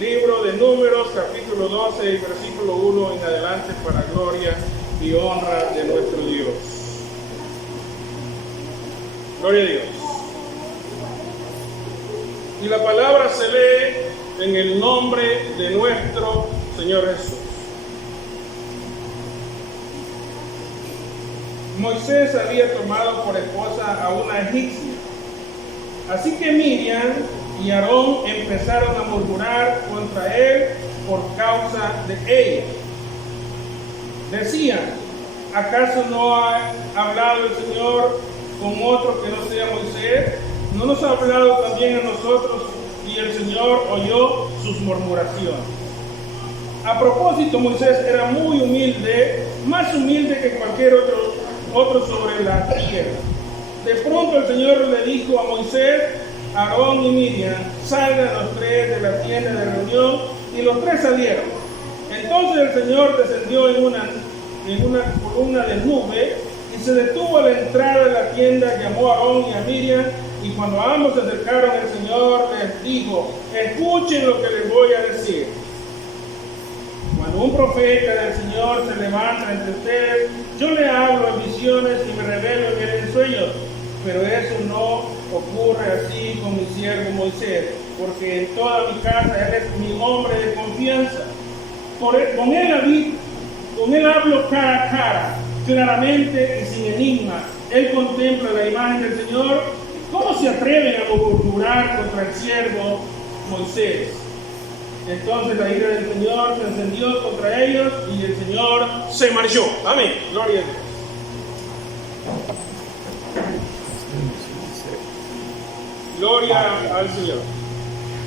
Libro de Números, capítulo 12 y versículo 1 en adelante, para gloria y honra de nuestro Dios. Gloria a Dios. Y la palabra se lee en el nombre de nuestro Señor Jesús. Moisés había tomado por esposa a una egipcia. Así que Miriam y Aarón empezaron a murmurar contra él por causa de ella. Decían: ¿acaso no ha hablado el Señor con otro que no sea Moisés? ¿No nos ha hablado también a nosotros y el Señor oyó sus murmuraciones? A propósito, Moisés era muy humilde, más humilde que cualquier otro sobre la tierra. De pronto el Señor le dijo a Moisés, Aarón y Miriam: salgan los tres de la tienda de reunión, y los tres salieron. Entonces el Señor descendió en una columna de nube y se detuvo a la entrada de la tienda, llamó a Aarón y a Miriam, y cuando ambos se acercaron, el Señor les dijo: escuchen lo que les voy a decir. Cuando un profeta del Señor se levanta entre ustedes, yo le hablo en visiones y me revelo en él en sueños. Pero eso no ocurre así con mi siervo Moisés, porque en toda mi casa él es mi hombre de confianza. Con él hablo cara a cara, claramente y sin enigma. Él contempla la imagen del Señor. ¿Cómo se atreven a murmurar contra el siervo Moisés? Entonces la ira del Señor se encendió contra ellos y el Señor se marchó. Amén. Gloria a Dios. Gloria al Señor.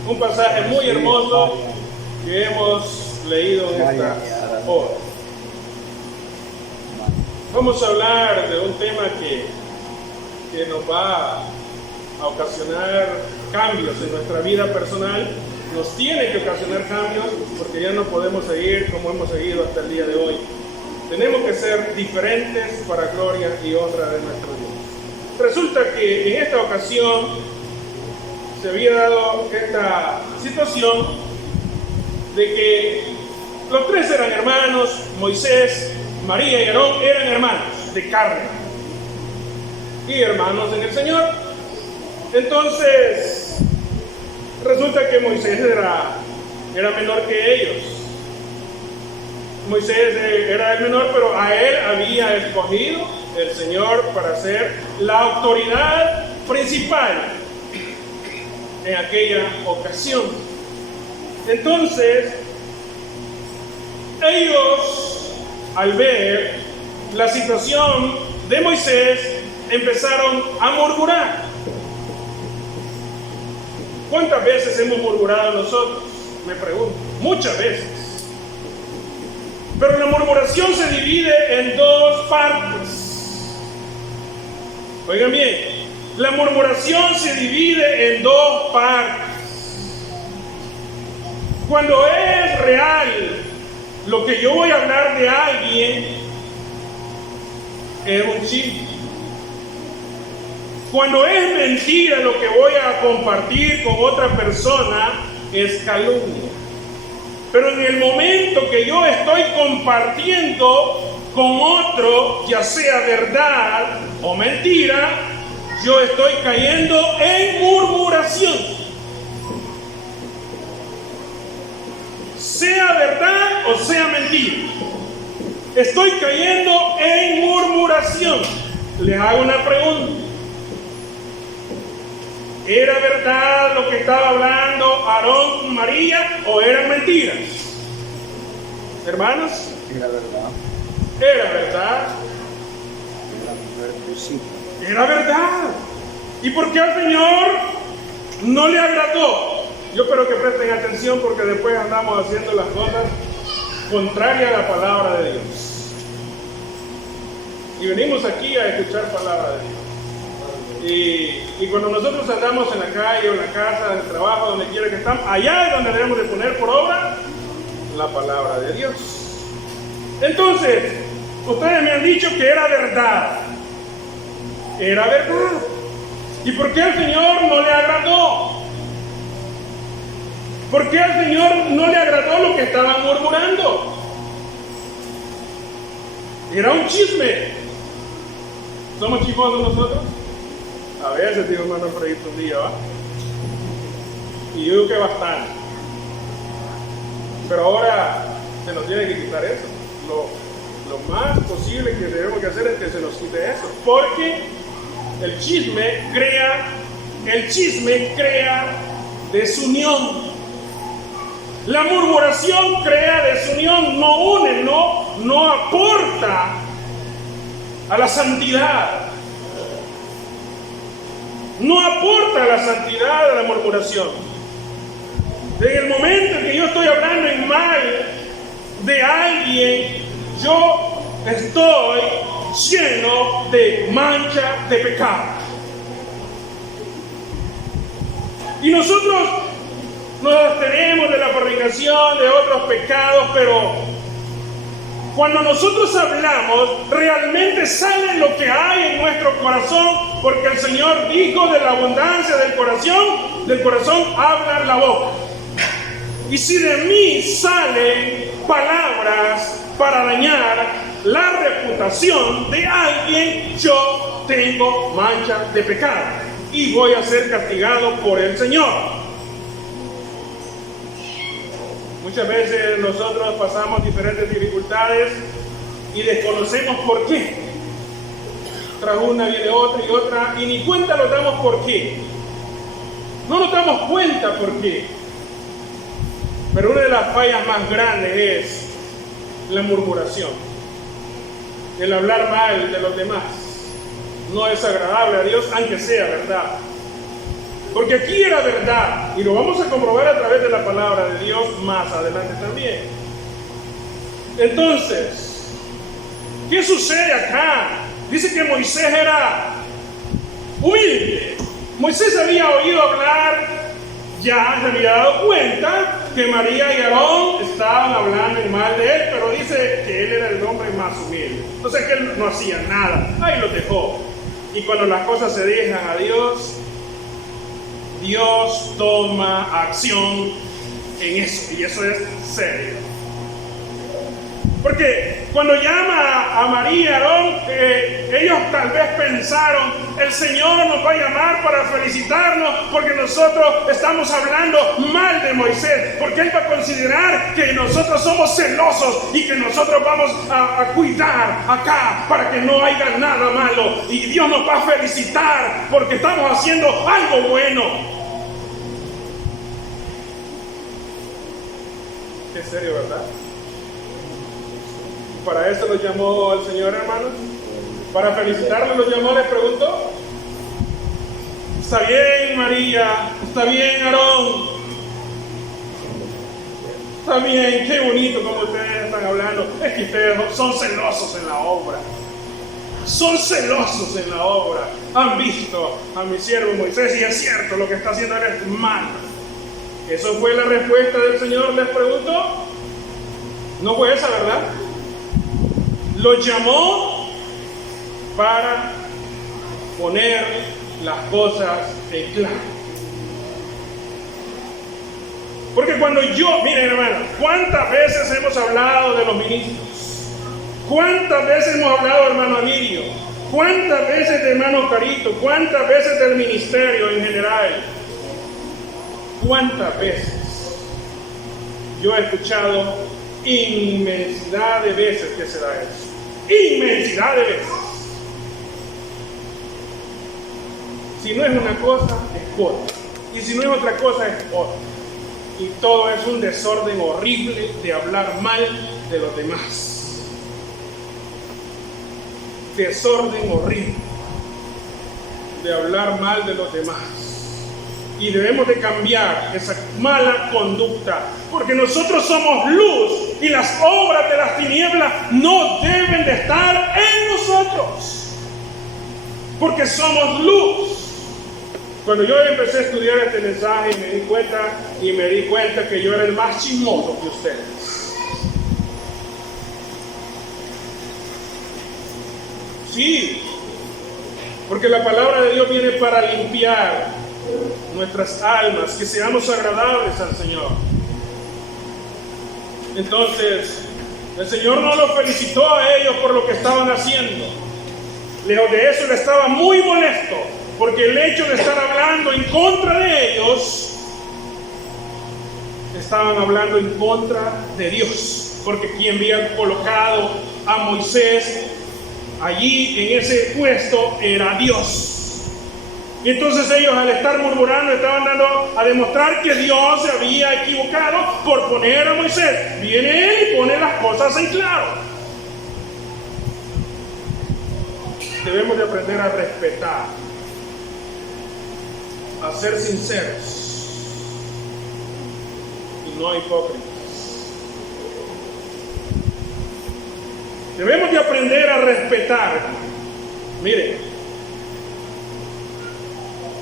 Un pasaje muy hermoso que hemos leído en esta hora. Vamos a hablar de un tema que nos va a ocasionar cambios en nuestra vida personal. Nos tiene que ocasionar cambios porque ya no podemos seguir como hemos seguido hasta el día de hoy. Tenemos que ser diferentes para gloria y honra de nuestro Dios. Resulta que en esta ocasión se había dado esta situación de que los tres eran hermanos. Moisés, María y Aarón eran hermanos de carne y hermanos en el Señor. Entonces resulta que Moisés era menor que ellos. Moisés era el menor, pero a él había escogido el Señor para ser la autoridad principal en aquella ocasión. Entonces ellos, al ver la situación de Moisés, empezaron a murmurar. ¿Cuántas veces hemos murmurado nosotros? Me pregunto. Muchas veces. Pero la murmuración se divide en dos partes. Oigan bien. La murmuración se divide en dos partes. Cuando es real lo que yo voy a hablar de alguien, es un chisme. Cuando es mentira lo que voy a compartir con otra persona, es calumnia. Pero en el momento que yo estoy compartiendo con otro, ya sea verdad o mentira, yo estoy cayendo en murmuración. Sea verdad o sea mentira, estoy cayendo en murmuración. Les hago una pregunta. ¿Era verdad lo que estaba hablando Aarón y María o eran mentiras? Hermanos, Era verdad. era verdad. Era verdad. ¿Y por qué al Señor no le agradó? Yo espero que presten atención porque después andamos haciendo las cosas contrarias a la palabra de Dios. Y venimos aquí a escuchar palabra de Dios. Y cuando nosotros andamos en la calle o en la casa, en el trabajo, donde quiera que estamos, allá es donde debemos de poner por obra la palabra de Dios. Entonces, ustedes me han dicho que era verdad. Era verdad. ¿Y por qué al Señor no le agradó? ¿Por qué al Señor no le agradó lo que estaban murmurando? Era un chisme. ¿Somos chismosos nosotros? A veces, digo hermano Alfredito un día, ¿va? Y yo digo que bastante. Pero ahora se nos tiene que quitar eso. Lo más posible que debemos que hacer es que se nos quite eso. Porque el chisme crea desunión. La murmuración crea desunión, no une, no aporta a la santidad. No aporta a la santidad de la murmuración. En el momento en que yo estoy hablando en mal de alguien, yo estoy lleno de mancha de pecado. Y nosotros nos abstenemos de la fornicación, de otros pecados, pero cuando nosotros hablamos, realmente sale lo que hay en nuestro corazón, porque el Señor dijo: de la abundancia del corazón habla la boca. Y si de mí salen palabras para dañar la reputación de alguien, yo tengo mancha de pecado y voy a ser castigado por el Señor. Muchas veces nosotros pasamos diferentes dificultades y desconocemos por qué. Tras una viene otra y otra, y ni cuenta nos damos por qué. No nos damos cuenta por qué. Pero una de las fallas más grandes es la murmuración. El hablar mal de los demás. No es agradable a Dios, aunque sea verdad. Porque aquí era verdad, y lo vamos a comprobar a través de la palabra de Dios más adelante también. Entonces, ¿qué sucede acá? Dice que Moisés era humilde. Moisés había oído hablar, ya se había dado cuenta que María y Aarón estaban hablando en mal de él, pero dice que él era el hombre más humilde. O sea que él no hacía nada, ahí lo dejó. Y cuando las cosas se dejan a Dios, Dios toma acción en eso, y eso es serio. Porque cuando llama a María y Aarón, ellos tal vez pensaron: el Señor nos va a llamar para felicitarnos porque nosotros estamos hablando mal de Moisés, porque Él va a considerar que nosotros somos celosos y que nosotros vamos a cuidar acá para que no haya nada malo, y Dios nos va a felicitar porque estamos haciendo algo bueno. Es serio, ¿verdad? Para eso los llamó el Señor, hermanos. Para felicitarlos los llamó, les preguntó: está bien María, está bien Aarón, está bien, qué bonito como ustedes están hablando. Es que ustedes son celosos en la obra. Son celosos en la obra. Han visto a mi siervo Moisés y es cierto, lo que está haciendo él es malo. ¿Eso fue la respuesta del Señor? Les preguntó. No fue esa, ¿verdad? Los llamó para poner las cosas en claro. Porque cuando miren hermanos, ¿cuántas veces hemos hablado de los ministros? ¿Cuántas veces hemos hablado de hermano Alirio? ¿Cuántas veces de hermano Carito? ¿Cuántas veces del ministerio en general? ¿Cuántas veces? Yo he escuchado inmensidad de veces que se da eso. Inmensidad de veces. Si no es una cosa, es otra. Y si no es otra cosa, es otra. Y todo es un desorden horrible de hablar mal de los demás. Desorden horrible de hablar mal de los demás. Y debemos de cambiar esa mala conducta, porque nosotros somos luz y las obras de las tinieblas no deben de estar en nosotros, porque somos luz. Cuando yo empecé a estudiar este mensaje me di cuenta que yo era el más chismoso que ustedes. Sí, porque la palabra de Dios viene para limpiar nuestras almas, que seamos agradables al Señor. Entonces, el Señor no los felicitó a ellos por lo que estaban haciendo. Lejos de eso, Él estaba muy molesto, porque el hecho de estar hablando en contra de ellos, estaban hablando en contra de Dios, porque quien había colocado a Moisés allí en ese puesto era Dios. Y entonces ellos, al estar murmurando, estaban dando a demostrar que Dios se había equivocado por poner a Moisés. Viene Él y pone las cosas en claro. Debemos de aprender a respetar, a ser sinceros y no hipócritas. Debemos de aprender a respetar. Miren,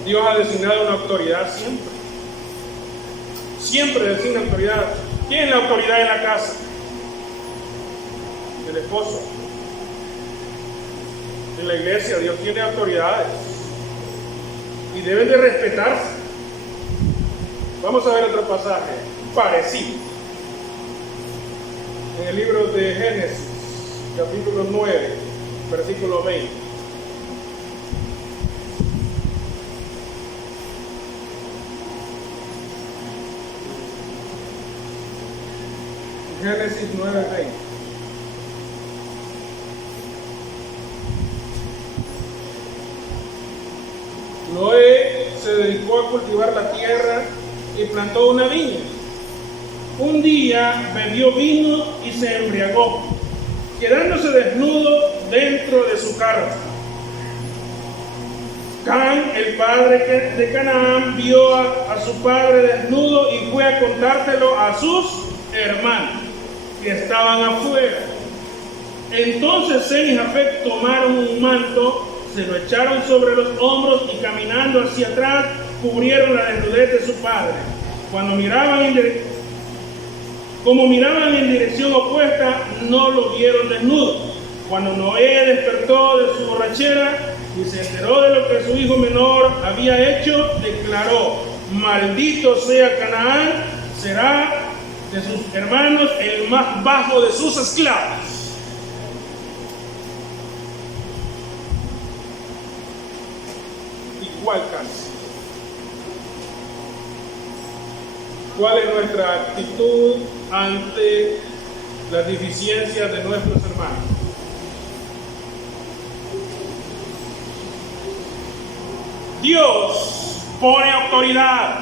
Dios ha designado una autoridad siempre. Siempre designa autoridad. ¿Quién es la autoridad en la casa? El esposo. En la iglesia Dios tiene autoridades y deben de respetarse. Vamos a ver otro pasaje parecido. En el libro de Génesis, capítulo 9, versículo 20. Génesis 9:20. Noé se dedicó a cultivar la tierra y plantó una viña. Un día bebió vino y se embriagó, quedándose desnudo dentro de su carro. Cam, el padre de Canaán, vio a su padre desnudo y fue a contárselo a sus hermanos que estaban afuera. Entonces Sem y Jafet tomaron un manto, se lo echaron sobre los hombros y caminando hacia atrás cubrieron la desnudez de su padre. Como miraban en dirección opuesta, no lo vieron desnudo. Cuando Noé despertó de su borrachera y se enteró de lo que su hijo menor había hecho, declaró: maldito sea Canaán, será de sus hermanos el más bajo de sus esclavos. Igual casi. ¿Cuál es nuestra actitud ante las deficiencias de nuestros hermanos? Dios pone autoridad.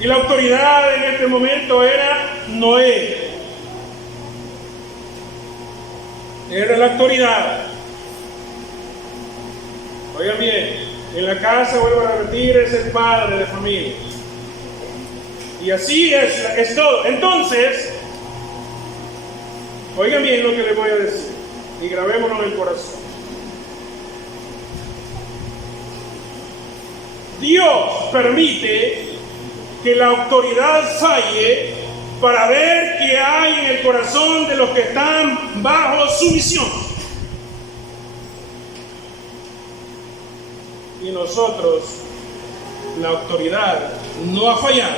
Y la autoridad en este momento era Noé. Era la autoridad. Oigan bien, en la casa, vuelvo a repetir, es el padre de familia. Y así es todo. Entonces, oigan bien lo que les voy a decir y grabémonos en el corazón. Dios permite que la autoridad falle para ver qué hay en el corazón de los que están bajo su misión. Y nosotros, la autoridad no ha fallado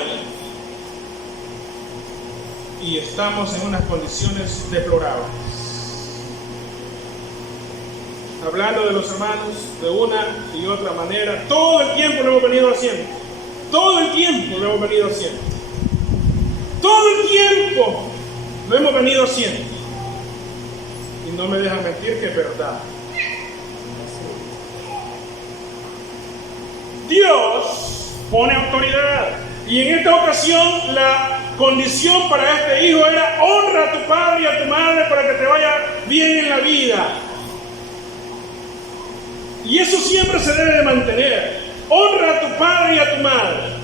y estamos en unas condiciones deplorables. Hablando de los hermanos de una y otra manera, todo el tiempo lo hemos venido haciendo. Todo el tiempo lo hemos venido haciendo. Todo el tiempo lo hemos venido haciendo. Y no me dejan mentir que es verdad. Dios pone autoridad. Y en esta ocasión la condición para este hijo era: honra a tu padre y a tu madre para que te vaya bien en la vida. Y eso siempre se debe de mantener. Honra a tu padre y a tu madre.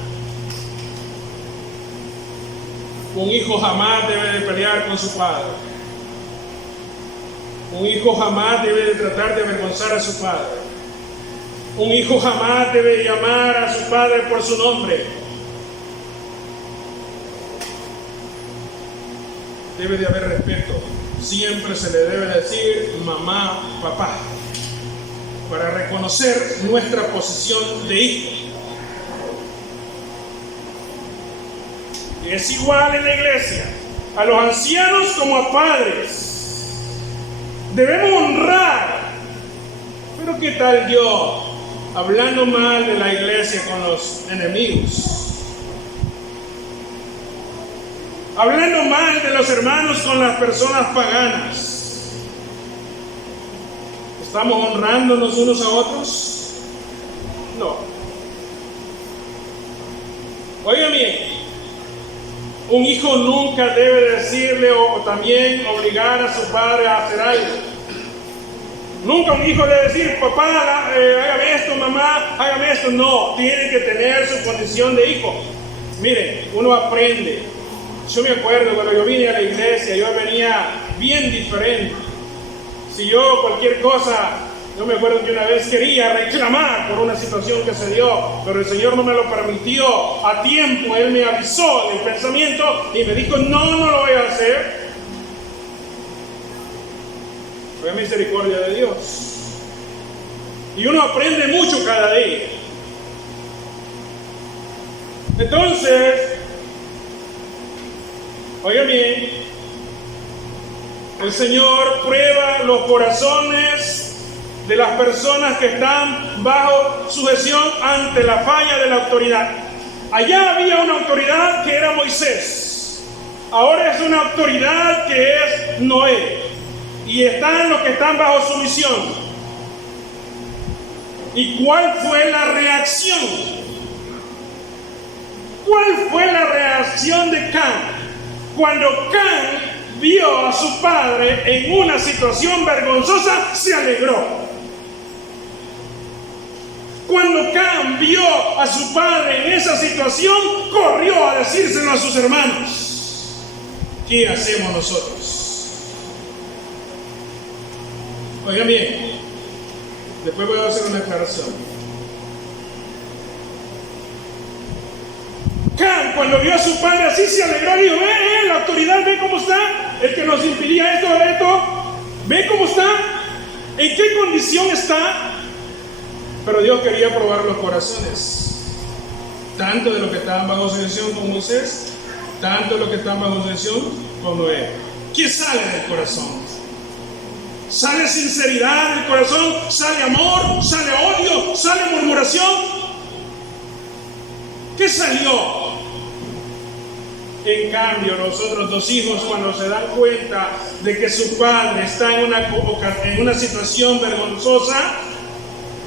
Un hijo jamás debe de pelear con su padre. Un hijo jamás debe de tratar de avergonzar a su padre. Un hijo jamás debe llamar a su padre por su nombre. Debe de haber respeto. Siempre se le debe decir mamá, papá. para reconocer nuestra posición de hijo. Es igual en la iglesia, a los ancianos como a padres. Debemos honrar. Pero ¿qué tal yo hablando mal de la iglesia con los enemigos? Hablando mal de los hermanos con las personas paganas. ¿Estamos honrándonos unos a otros? No. Oigan bien, un hijo nunca debe decirle o también obligar a su padre a hacer algo. Nunca un hijo debe decir, papá, hágame esto, mamá, hágame esto. No, tiene que tener su condición de hijo. Miren, uno aprende. Yo me acuerdo cuando yo vine a la iglesia, yo venía bien diferente. Si yo cualquier cosa, yo me acuerdo que una vez quería reclamar por una situación que se dio, pero el Señor no me lo permitió a tiempo. Él me avisó del pensamiento y me dijo, no lo voy a hacer. Fue misericordia de Dios. Y uno aprende mucho cada día. Entonces, oiga bien, el Señor prueba los corazones de las personas que están bajo sujeción ante la falla de la autoridad. Allá había una autoridad que era Moisés. Ahora es una autoridad que es Noé. Y están los que están bajo sumisión. ¿Y cuál fue la reacción? ¿Cuál fue la reacción de Can? Cuando Can vio a su padre en una situación vergonzosa, se alegró. Cuando Can vio a su padre en esa situación, corrió a decírselo a sus hermanos. ¿Qué hacemos nosotros? Oigan bien, después voy a hacer una aclaración. Can, cuando vio a su padre así, se alegró y dijo, la autoridad, ve cómo está, el que nos impidía esto, ve cómo está, en qué condición está. Pero Dios quería probar los corazones, tanto de los que estaban bajo sujeción con Moisés, tanto de los que estaban bajo sujeción con Noé. ¿Qué sale del corazón? ¿Sale sinceridad del corazón? ¿Sale amor? ¿Sale odio? ¿Sale murmuración? ¿Qué salió? En cambio, los otros dos hijos, cuando se dan cuenta de que su padre está en una situación vergonzosa,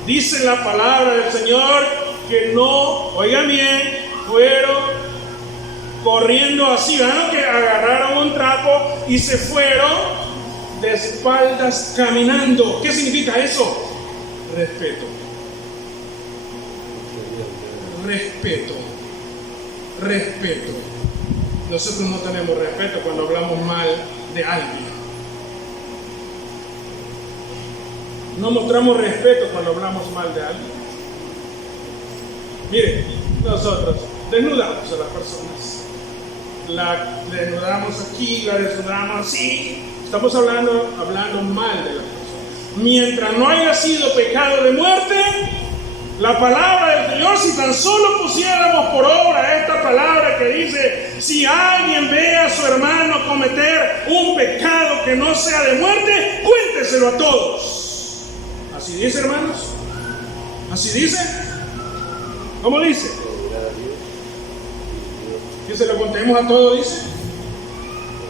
dice la palabra del Señor que no, oigan bien, fueron corriendo así, ¿no? Que agarraron un trapo y se fueron de espaldas caminando. ¿Qué significa eso? Respeto. Respeto. Nosotros no tenemos respeto cuando hablamos mal de alguien. No mostramos respeto cuando hablamos mal de alguien. Miren, nosotros desnudamos a las personas. La desnudamos aquí, la desnudamos así. Estamos hablando mal de las personas. Mientras no haya sido pecado de muerte, la palabra del Señor, si tan solo pusiéramos por obra esta palabra que dice, si alguien ve a su hermano cometer un pecado que no sea de muerte, cuénteselo a todos. Así dice, hermanos. Así dice. ¿Cómo dice? Que se lo contemos a todos, dice.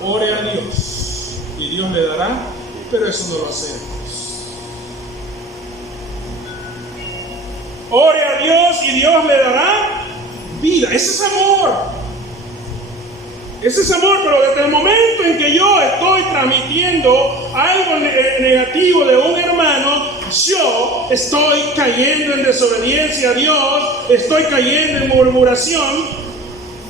Ore a Dios y Dios le dará, pero eso no lo hacemos. Ore a Dios y Dios le dará vida. Ese es amor. Ese es amor, pero desde el momento en que yo estoy transmitiendo algo negativo de un hermano, yo estoy cayendo en desobediencia a Dios, estoy cayendo en murmuración.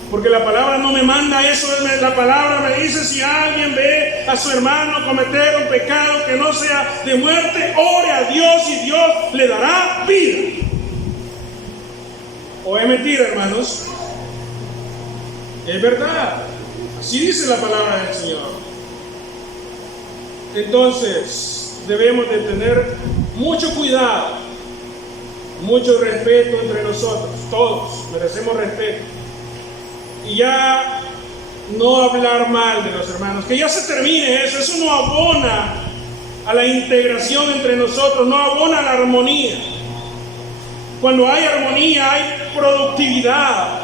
Porque la palabra no me manda eso, la palabra me dice, si alguien ve a su hermano cometer un pecado que no sea de muerte, ore a Dios y Dios le dará vida. ¿O es mentira, hermanos? Es verdad. Así dice la palabra del Señor. Entonces, debemos de tener mucho cuidado mucho respeto entre nosotros, todos merecemos respeto. Y ya no hablar mal de los hermanos, que ya se termine eso no abona a la integración entre nosotros, no abona a la armonía. Cuando hay armonía hay productividad.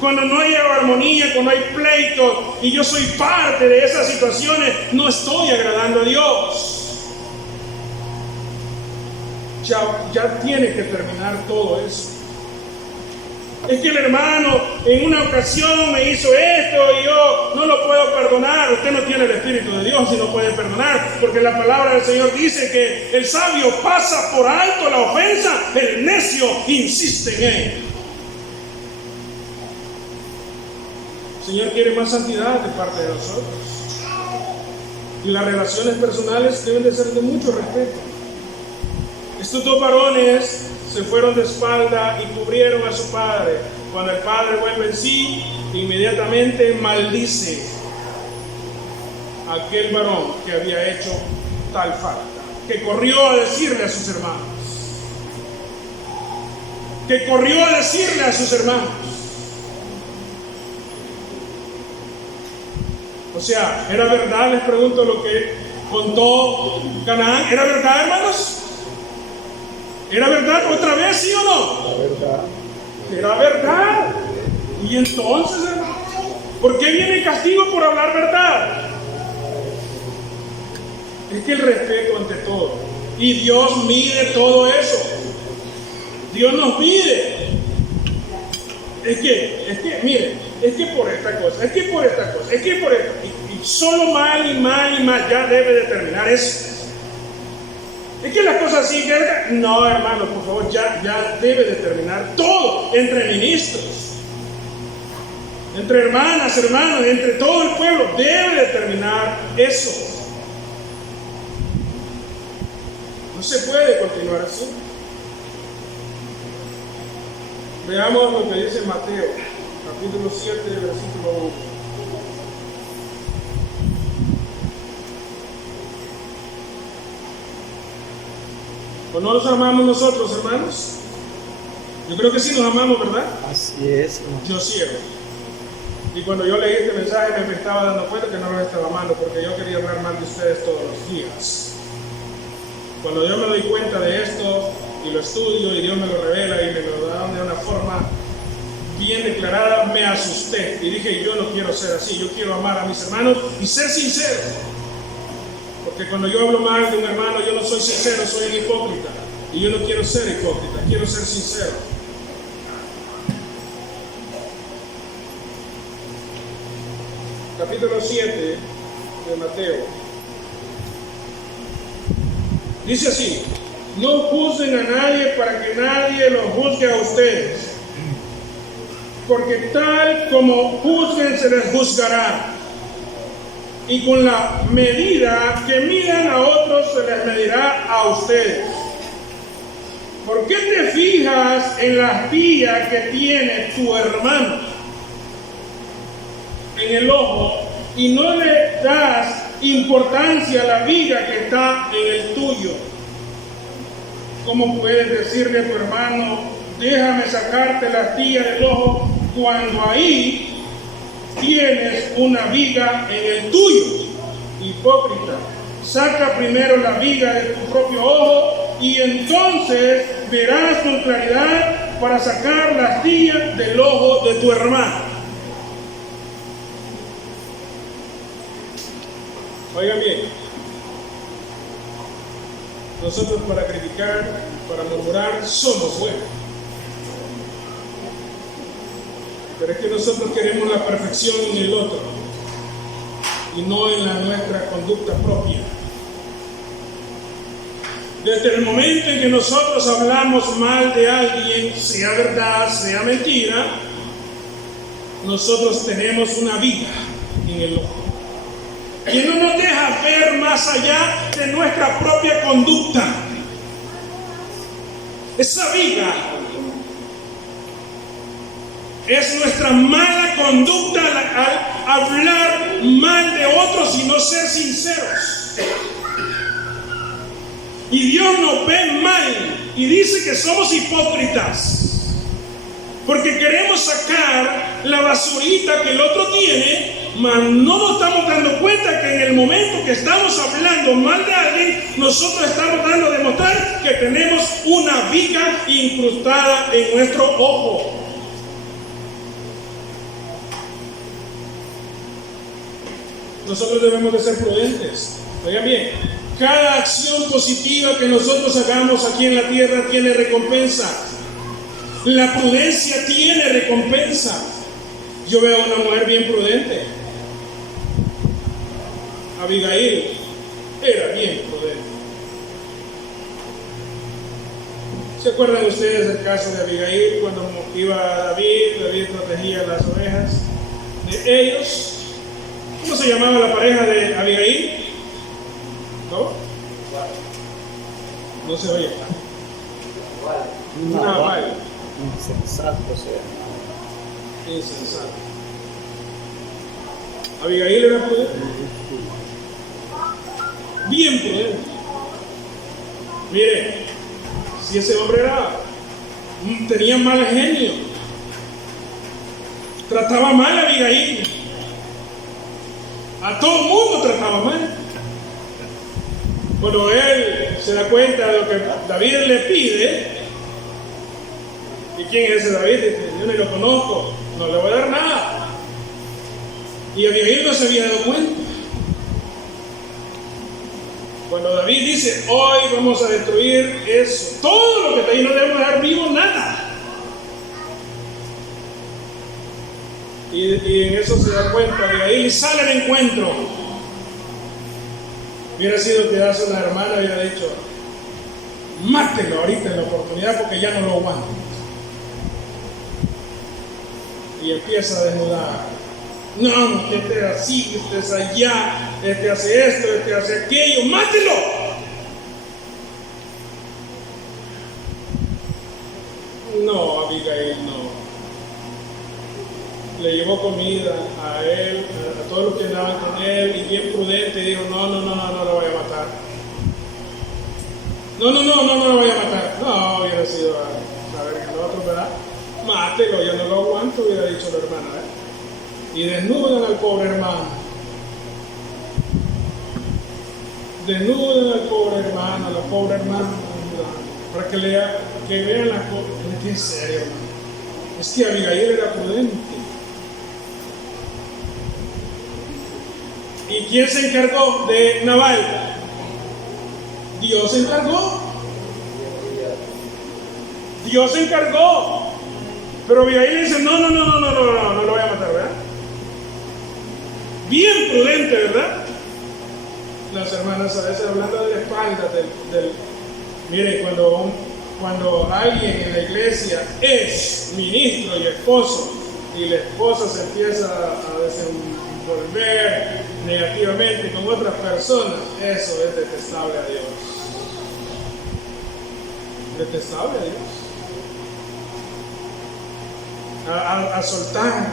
Cuando no hay armonía, cuando hay pleito y yo soy parte de esas situaciones, no estoy agradando a Dios. Ya tiene que terminar todo eso. Es que el hermano en una ocasión me hizo esto y yo no lo puedo perdonar. Usted no tiene el Espíritu de Dios y no puede perdonar, porque la palabra del Señor dice que el sabio pasa por alto la ofensa, el necio insiste en ella. El Señor quiere más santidad de parte de nosotros. Y las relaciones personales deben de ser de mucho respeto. Estos dos varones se fueron de espalda y cubrieron a su padre. Cuando el padre vuelve en sí, inmediatamente maldice a aquel varón que había hecho tal falta, que corrió a decirle a sus hermanos. O sea, ¿era verdad? Les pregunto lo que contó Canaán. ¿Era verdad, hermanos? ¿Era verdad otra vez, sí o no? Era verdad. Y entonces, hermanos, ¿por qué viene el castigo por hablar verdad? Es que el respeto ante todo. Y Dios mide todo eso. Dios nos mide. Miren, es que por esta cosa. Y solo mal y mal ya debe de terminar eso. Es que las cosas así, no, hermano, por favor, ya debe de terminar todo, entre ministros, entre hermanas, hermanos, entre todo el pueblo, debe de terminar eso. No se puede continuar así. Veamos lo que dice Mateo, capítulo 7, versículo 1. ¿O no los amamos nosotros, hermanos? Yo creo que sí nos amamos, ¿verdad? Así es. Yo sí, hermano. Y cuando yo leí este mensaje me estaba dando cuenta que no los estaba amando, porque yo quería hablar mal de ustedes todos los días. Cuando yo me doy cuenta de esto y lo estudio y Dios me lo revela y me lo da de una forma bien declarada, me asusté y dije, yo no quiero ser así, yo quiero amar a mis hermanos y ser sincero. Porque cuando yo hablo mal de un hermano, yo no soy sincero, soy un hipócrita. Y yo no quiero ser hipócrita, quiero ser sincero. Capítulo 7 de Mateo. Dice así: no juzguen a nadie para que nadie los juzgue a ustedes. Porque tal como juzguen se les juzgará. Y con la medida que midan a otros se les medirá a ustedes. ¿Por qué te fijas en la astilla que tiene tu hermano en el ojo y no le das importancia a la viga que está en el tuyo? ¿Cómo puedes decirle a tu hermano, déjame sacarte la astilla del ojo, cuando ahí tienes una viga en el tuyo? Hipócrita, saca primero la viga de tu propio ojo y entonces verás con claridad para sacar la astilla del ojo de tu hermano. Oigan bien, nosotros para criticar, para murmurar, somos buenos. Pero es que nosotros queremos la perfección en el otro y no en la nuestra conducta propia. Desde el momento en que nosotros hablamos mal de alguien, sea verdad, sea mentira, nosotros tenemos una viga en el ojo que no nos deja ver más allá de nuestra propia conducta. Esa viga es nuestra mala conducta al hablar mal de otros y no ser sinceros. Y Dios nos ve mal y dice que somos hipócritas, porque queremos sacar la basurita que el otro tiene, mas no nos estamos dando cuenta que en el momento que estamos hablando mal de alguien, nosotros estamos dando a demostrar que tenemos una viga incrustada en nuestro ojo. Nosotros debemos de ser prudentes. Oigan bien, cada acción positiva que nosotros hagamos aquí en la tierra tiene recompensa. La prudencia tiene recompensa. Yo veo a una mujer bien prudente. Abigail era bien prudente. ¿Se acuerdan ustedes del caso de Abigail cuando iba David protegía las ovejas de ellos? ¿Cómo se llamaba la pareja de Abigail? ¿No? No se oye. Nabal. Insensato se llama. Insensato. Abigail era prudente. Bien prudente. Mire, si ese hombre tenía mal genio, trataba mal a Abigail. A todo el mundo trataba mal. Cuando él se da cuenta de lo que David le pide, ¿y quién es ese David? Dice, yo ni lo conozco, no le voy a dar nada. Y Abigail no se había dado cuenta. Cuando David dice, hoy vamos a destruir eso, todo lo que está ahí, no debemos dejar vivo nada. Y en eso se da cuenta Abigail y sale al encuentro. Hubiera sido que hace una hermana hubiera dicho, mátelo ahorita en la oportunidad porque ya no lo aguanto. Y empieza a desnudar. No, este es así, este es allá, este hace esto, este hace aquello, mátelo. No, Abigail no. Le llevó comida a él, a todos los que andaban con él, y bien prudente dijo, no lo voy a matar. No lo voy a matar. No, hubiera sido a ver que el otro, ¿verdad? Mátelo, yo no lo aguanto, hubiera dicho la hermana, ¿eh? Y desnudan al pobre hermano. Desnudan al pobre hermano, a la pobre hermana, para que vean las cosas. Es que en serio, hermano. Es que Abigail era prudente. ¿Y quién se encargó de Nabal? Dios se encargó. Dios se encargó. Pero Abigail dice, no lo voy a matar, ¿verdad? Bien prudente, ¿verdad? Las hermanas a veces hablando de la espalda miren, cuando alguien en la iglesia es ministro y esposo y la esposa se empieza a desenvolver negativamente con otras personas, eso es detestable a Dios. Detestable a Dios. A soltar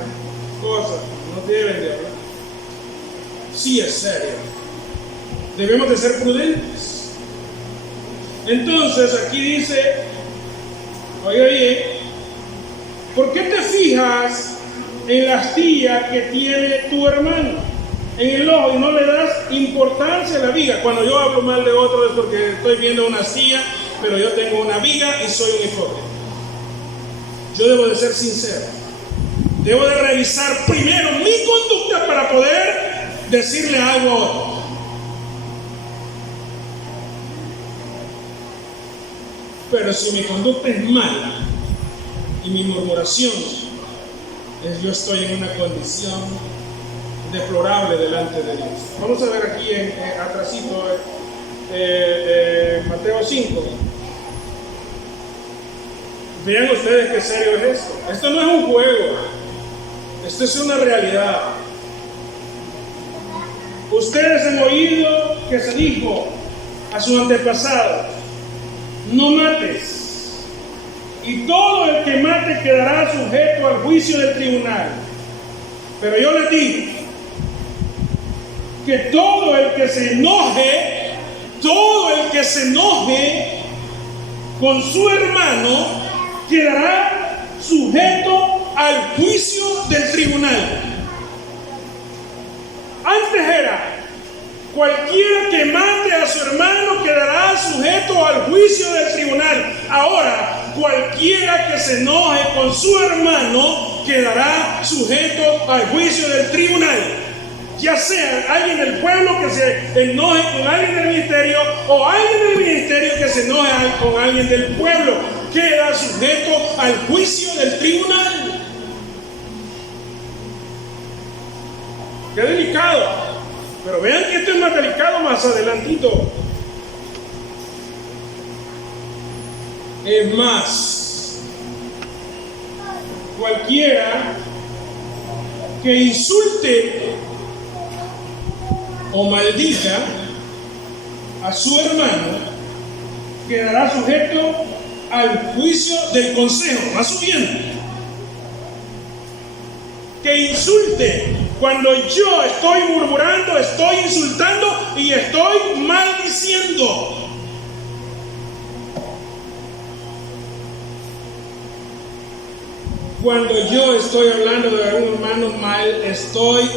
cosas, no deben de hablar. Sí es serio. Debemos de ser prudentes. Entonces aquí dice, oiga bien, ¿por qué te fijas en la astilla que tiene tu hermano en el ojo y no le das importancia a la viga? Cuando yo hablo mal de otro es porque estoy viendo una astilla, pero yo tengo una viga y soy un hipócrita. Yo debo de ser sincero. Debo de revisar primero mi conducta para poder decirle algo a otro. Pero si mi conducta es mala y mi murmuración, yo estoy en una condición deplorable delante de Dios. Vamos a ver aquí atrasito Mateo 5. Vean ustedes qué serio es esto. Esto no es un juego. Esto es una realidad. Ustedes han oído que se dijo a sus antepasados, no mates, y todo el que mate quedará sujeto al juicio del tribunal. Pero yo les digo que todo el que se enoje todo el que se enoje con su hermano quedará sujeto al juicio del tribunal. Antes era, cualquiera que mate a su hermano quedará sujeto al juicio del tribunal. Ahora, cualquiera que se enoje con su hermano quedará sujeto al juicio del tribunal. Ya sea alguien del pueblo que se enoje con alguien del ministerio o alguien del ministerio que se enoje con alguien del pueblo, queda sujeto al juicio del tribunal. Qué delicado. Pero vean que esto es más delicado más adelantito. Es más, cualquiera que insulte o maldiga a su hermano quedará sujeto al juicio del consejo. Va subiendo. Que insulte. Cuando yo estoy murmurando, estoy insultando y estoy maldiciendo. Cuando yo estoy hablando de algún hermano mal, estoy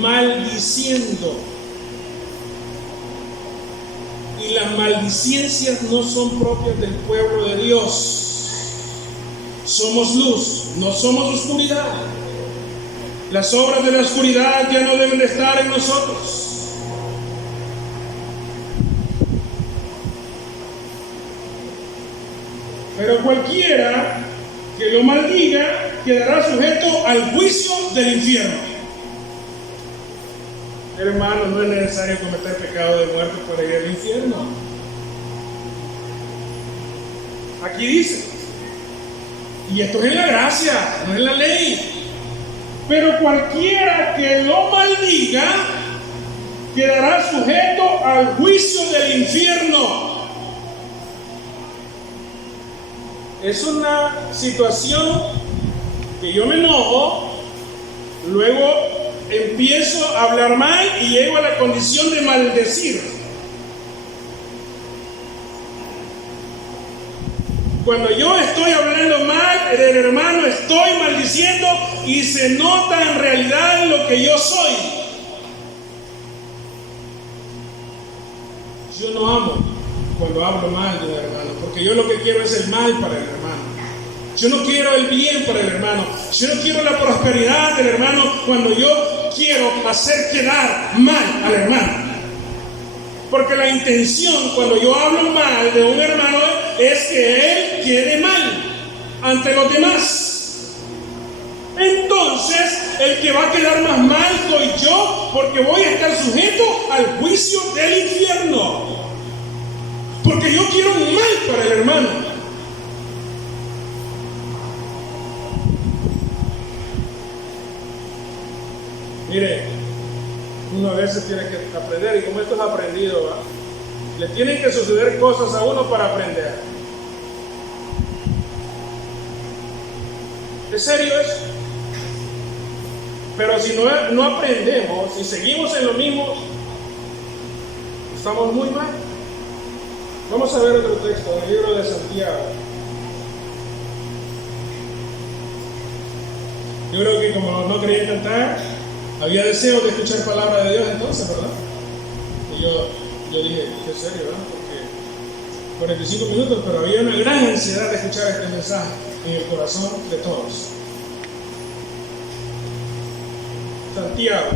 maldiciendo. Y las maldicencias no son propias del pueblo de Dios. Somos luz, no somos oscuridad. Las obras de la oscuridad ya no deben de estar en nosotros. Pero cualquiera que lo maldiga quedará sujeto al juicio del infierno. Hermano, no es necesario cometer pecado de muerte para ir al infierno. Aquí dice, y esto es en la gracia, no es en la ley. Pero cualquiera que lo maldiga quedará sujeto al juicio del infierno. Es una situación que yo me enojo, luego empiezo a hablar mal y llego a la condición de maldecir. Cuando yo estoy hablando mal del hermano, estoy maldiciendo y se nota en realidad lo que yo soy. Yo no amo cuando hablo mal de un hermano, porque yo lo que quiero es el mal para el hermano. Yo no quiero el bien para el hermano. Yo no quiero la prosperidad del hermano cuando yo quiero hacer quedar mal al hermano. Porque la intención cuando yo hablo mal de un hermano es que él quede mal ante los demás. Entonces, el que va a quedar más mal soy yo, porque voy a estar sujeto al juicio del infierno. Porque yo quiero un mal para el hermano. Mire, uno a veces tiene que aprender, y como esto es aprendido, ¿va? Le tienen que suceder cosas a uno para aprender. ¿Es serio eso? Pero si no aprendemos, si seguimos en lo mismo, estamos muy mal. Vamos a ver otro texto del libro de Santiago. Yo creo que como no quería cantar, había deseo de escuchar palabra de Dios entonces, ¿verdad? Y yo dije, qué serio, ¿verdad? Porque 45 minutos, pero había una gran ansiedad de escuchar este mensaje en el corazón de todos. Santiago.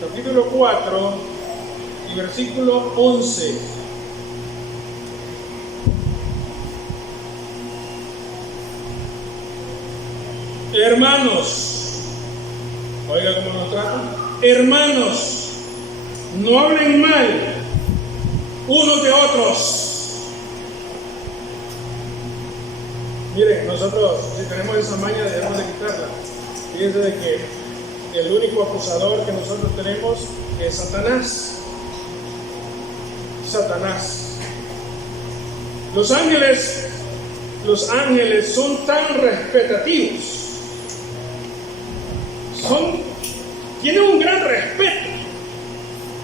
Capítulo 4 y versículo 11. Hermanos, oiga cómo nos tratan. Hermanos, no hablen mal unos de otros. Miren, nosotros si tenemos esa maña debemos de quitarla. Fíjense de que el único acusador que nosotros tenemos es Satanás. Satanás. Los ángeles son tan respetativos. tienen un gran respeto,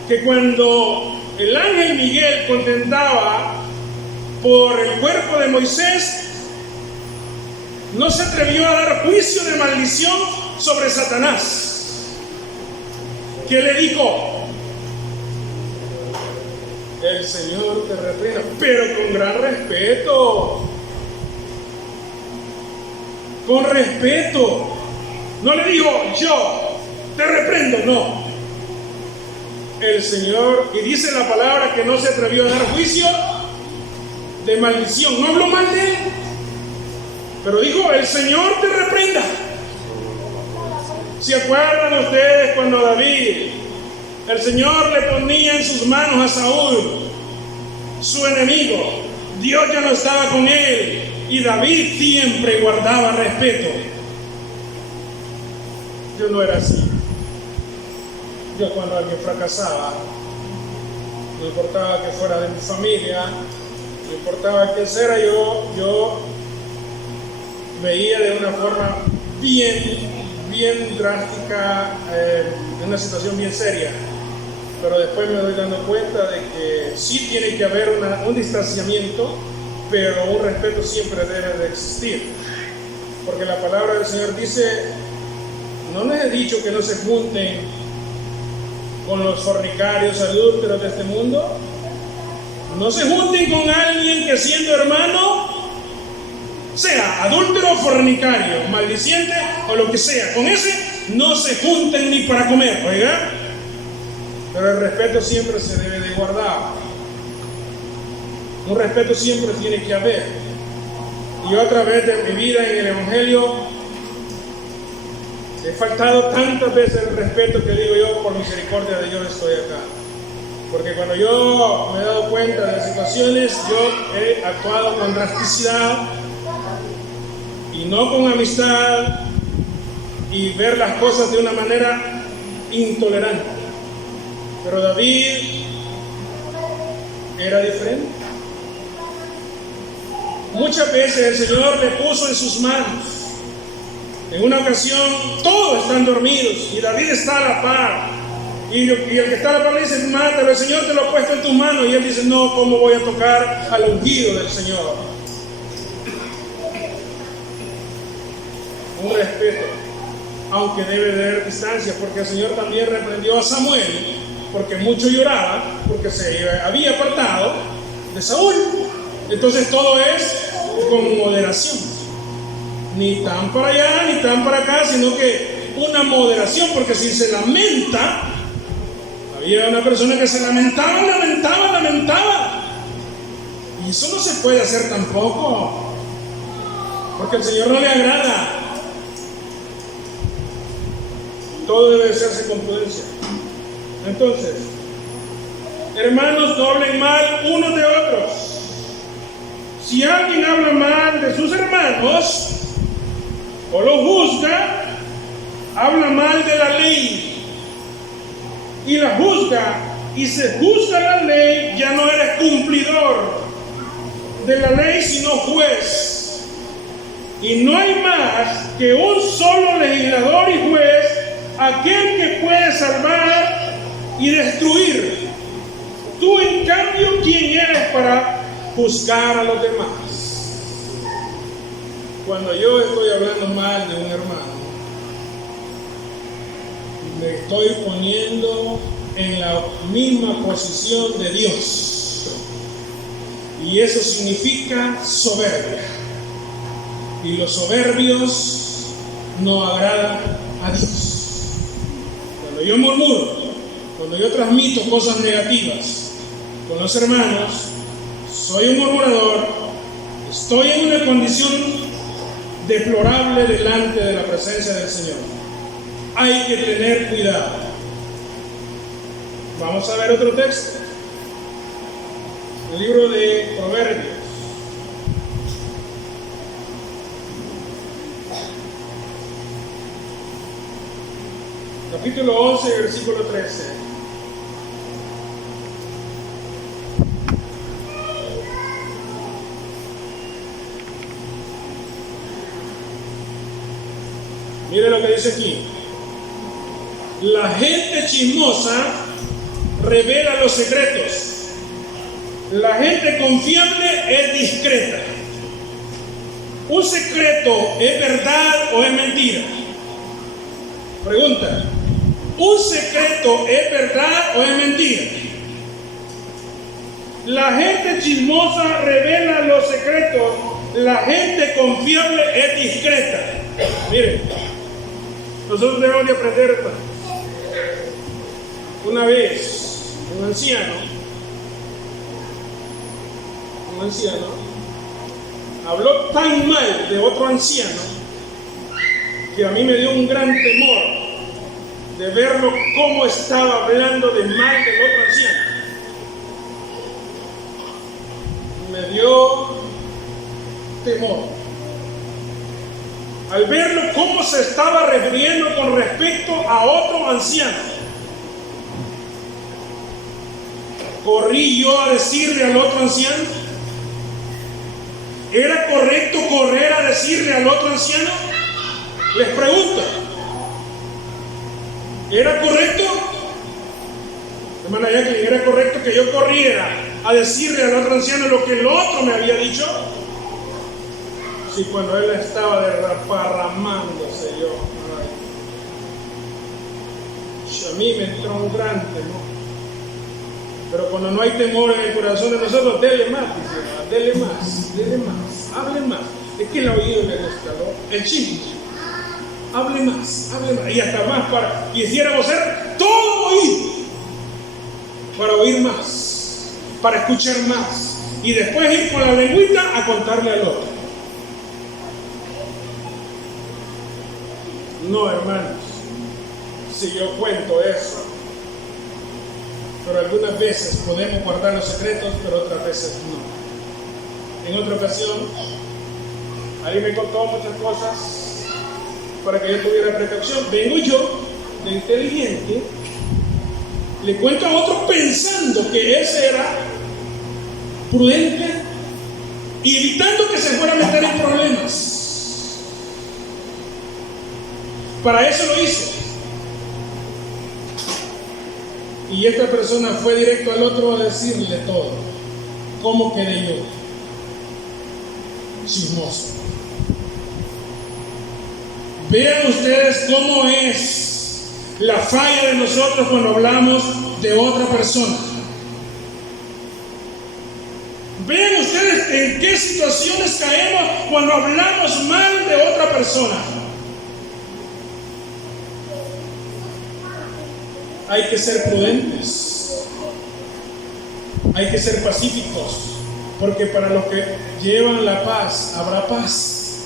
que cuando el ángel Miguel contendaba por el cuerpo de Moisés, no se atrevió a dar juicio de maldición sobre Satanás. ¿Qué le dijo? El Señor te reprenda, pero con gran respeto. Con respeto. No le dijo, yo te reprendo, no. El Señor, y dice la palabra que no se atrevió a dar juicio de maldición. No habló mal de él, pero dijo, el Señor te reprenda. ¿Se acuerdan ustedes cuando David, el Señor le ponía en sus manos a Saúl, su enemigo? Dios ya no estaba con él y David siempre guardaba respeto. Yo no era así. Yo cuando alguien fracasaba, no importaba que fuera de mi familia, no importaba que era yo veía de una forma bien drástica, en una situación bien seria. Pero después me doy dando cuenta de que sí tiene que haber un distanciamiento, pero un respeto siempre debe de existir. Porque la palabra del Señor dice, no les he dicho que no se junten con los fornicarios, adúlteros de este mundo. No se junten con alguien que siendo hermano sea adúltero, fornicario, maldiciente o lo que sea. Con ese no se junten ni para comer, oiga. Pero el respeto siempre se debe de guardar. Un respeto siempre tiene que haber. Y yo a través de mi vida en el Evangelio he faltado tantas veces el respeto que digo yo, por misericordia de Dios estoy acá. Porque cuando yo me he dado cuenta de las situaciones, yo he actuado con drasticidad y no con amistad y ver las cosas de una manera intolerante. Pero David era diferente. Muchas veces el Señor le puso en sus manos. En una ocasión todos están dormidos y David está a la par. Y el que está a la par le dice, mátalo, el Señor te lo ha puesto en tus manos. Y él dice, no, ¿cómo voy a tocar al ungido del Señor? Un respeto, aunque debe de haber distancia, porque el Señor también reprendió a Samuel, porque mucho lloraba, porque se había apartado de Saúl. Entonces todo es con moderación, ni tan para allá ni tan para acá, sino que una moderación, porque si se lamenta, había una persona que se lamentaba, y eso no se puede hacer tampoco, porque al Señor no le agrada. Todo debe hacerse con prudencia. Entonces, hermanos, no hablen mal unos de otros. Si alguien habla mal de sus hermanos o lo juzga, habla mal de la ley y la juzga, y se juzga la ley, ya no eres cumplidor de la ley sino juez. Y no hay más que un solo legislador y juez, aquel que puede salvar y destruir. Tú en cambio, ¿quién eres para juzgar a los demás? Cuando yo estoy hablando mal de un hermano, me estoy poniendo en la misma posición de Dios, y eso significa soberbia, y los soberbios no agradan a Dios. Cuando yo murmuro, cuando yo transmito cosas negativas con los hermanos, soy un murmurador, estoy en una condición deplorable delante de la presencia del Señor. Hay que tener cuidado. Vamos a ver otro texto. El libro de Proverbios. Capítulo 11, versículo 13. Mire lo que dice aquí. La gente chismosa revela los secretos. La gente confiable es discreta. ¿Un secreto es verdad o es mentira? Pregunta. ¿Un secreto es verdad o es mentira? La gente chismosa revela los secretos. La gente confiable es discreta. Miren, nosotros debemos de aprender esto. Una vez, un anciano habló tan mal de otro anciano que a mí me dio un gran temor de verlo cómo estaba hablando de mal del otro anciano. Me dio temor al verlo cómo se estaba refiriendo con respecto a otro anciano. ¿Corrí yo a decirle al otro anciano? ¿Era correcto correr a decirle al otro anciano? Les pregunto. ¿Era correcto? Hermana Jacqueline, ¿era correcto que yo corriera a decirle al otro anciano lo que el otro me había dicho? Sí, cuando él estaba derramándose yo. A mí me entró un gran temor. Pero cuando no hay temor en el corazón de nosotros, dele más, dele más, hable más. Es que el oído le gusta, ¿no? El chisme. Hable más. Y hasta más quisiéramos ser todo oído. Para oír más, para escuchar más. Y después ir con la lengüita a contarle al otro. No, hermanos. Si yo cuento eso. Pero algunas veces podemos guardar los secretos, pero otras veces no. En otra ocasión, ahí me contó muchas cosas para que yo tuviera precaución. Vengo yo, de inteligente, le cuento a otro pensando que ese era prudente y evitando que se fuera a meter en problemas. Para eso lo hice. Y esta persona fue directo al otro a decirle todo. ¿Cómo quedé yo? Chismoso. Vean ustedes cómo es la falla de nosotros cuando hablamos de otra persona. Vean ustedes en qué situaciones caemos cuando hablamos mal de otra persona. Hay que ser prudentes, hay que ser pacíficos, porque para los que llevan la paz habrá paz,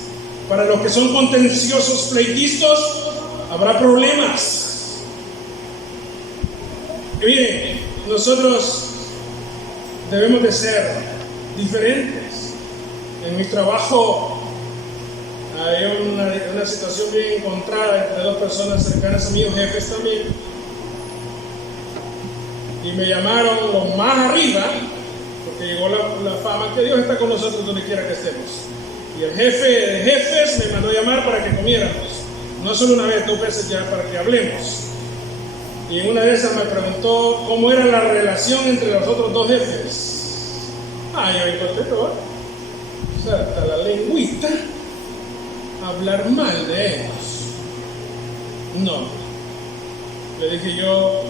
para los que son contenciosos, pleitistas, habrá problemas. Y miren, nosotros debemos de ser diferentes. En mi trabajo hay una situación bien encontrada entre dos personas cercanas a mí, jefes también. Y me llamaron los más arriba, porque llegó la fama que Dios está con nosotros donde quiera que estemos. Y el jefe de jefes me mandó a llamar para que comiéramos. No solo una vez, 2 veces ya, para que hablemos. Y en una de esas me preguntó cómo era la relación entre los otros 2 jefes. Yo encontré todo. O sea, hasta la lengüita, hablar mal de ellos. No. Le dije yo,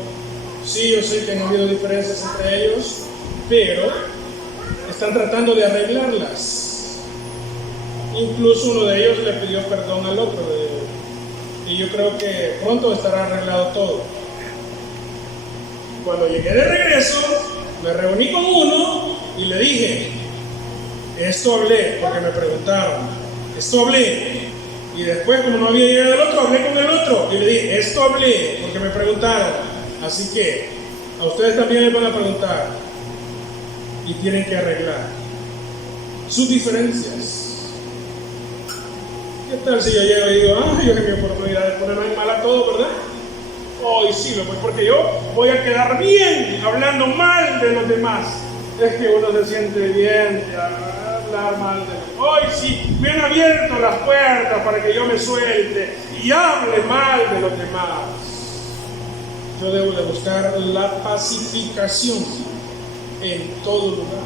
sí, yo sé que han habido diferencias entre ellos, pero están tratando de arreglarlas. Incluso uno de ellos le pidió perdón al otro. Y yo creo que pronto estará arreglado todo. Cuando llegué de regreso, me reuní con uno y le dije, esto hablé, porque me preguntaron, esto hablé. Y después, como no había llegado el otro, hablé con el otro. Y le dije, esto hablé, porque me preguntaron. Así que a ustedes también les van a preguntar y tienen que arreglar sus diferencias. ¿Qué tal si yo llego y digo, yo tengo mi oportunidad de ponerme en mal a todo, ¿verdad? Hoy sí, porque yo voy a quedar bien hablando mal de los demás. Es que uno se siente bien de hablar mal de los demás. Hoy sí, me han abierto las puertas para que yo me suelte y hable mal de los demás. yo debo de buscar la pacificación en todo lugar.